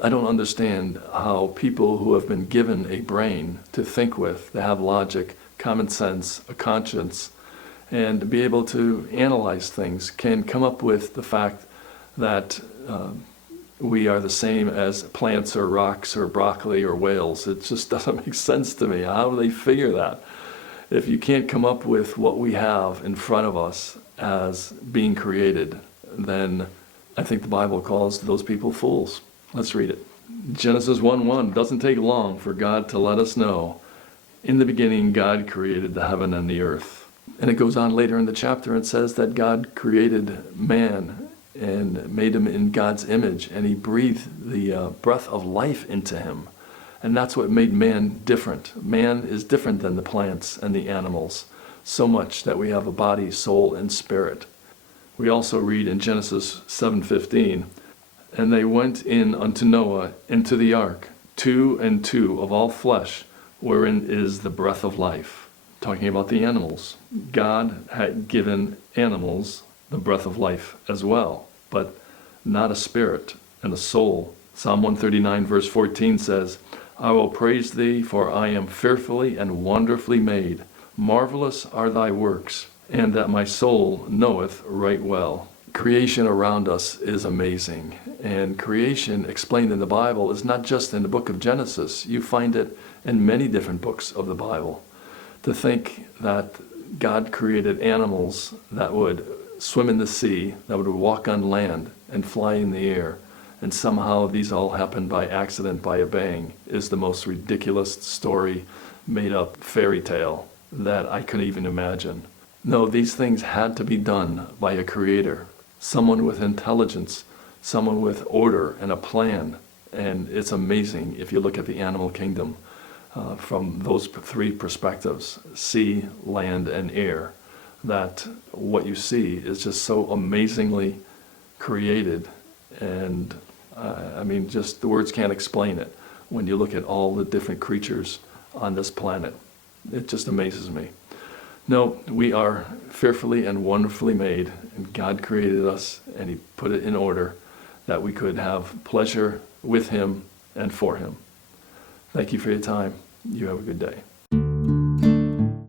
I don't understand how people who have been given a brain to think with, to have logic, common sense, a conscience, and to be able to analyze things, can come up with the fact that we are the same as plants or rocks or broccoli or whales. It just doesn't make sense to me. How do they figure that? If you can't come up with what we have in front of us as being created, then I think the Bible calls those people fools. Let's read it. Genesis 1:1. Doesn't take long for God to let us know. In the beginning, God created the heaven and the earth. And it goes on later in the chapter and says that God created man and made him in God's image, and he breathed the breath of life into him. And that's what made man different. Man is different than the plants and the animals, so much that we have a body, soul, and spirit. We also read in Genesis 7:15, and they went in unto Noah into the ark, 2 and 2 of all flesh, wherein is the breath of life. Talking about the animals. God had given animals the breath of life as well, but not a spirit and a soul. Psalm 139 verse 14 says, I will praise thee, for I am fearfully and wonderfully made. Marvelous are thy works, and that my soul knoweth right well. Creation around us is amazing, and creation explained in the Bible is not just in the book of Genesis. You find it in many different books of the Bible. To think that God created animals that would swim in the sea, that would walk on land and fly in the air, and somehow these all happened by accident, by a bang, is the most ridiculous story, made up fairy tale that I couldn't even imagine. No, these things had to be done by a creator, someone with intelligence, someone with order and a plan. And it's amazing if you look at the animal kingdom from those three perspectives, sea, land, and air, that what you see is just so amazingly created. And I mean, just the words can't explain it when you look at all the different creatures on this planet. It just amazes me. No, we are fearfully and wonderfully made, and God created us, and he put it in order that we could have pleasure with him and for him. Thank you for your time. You have a good day.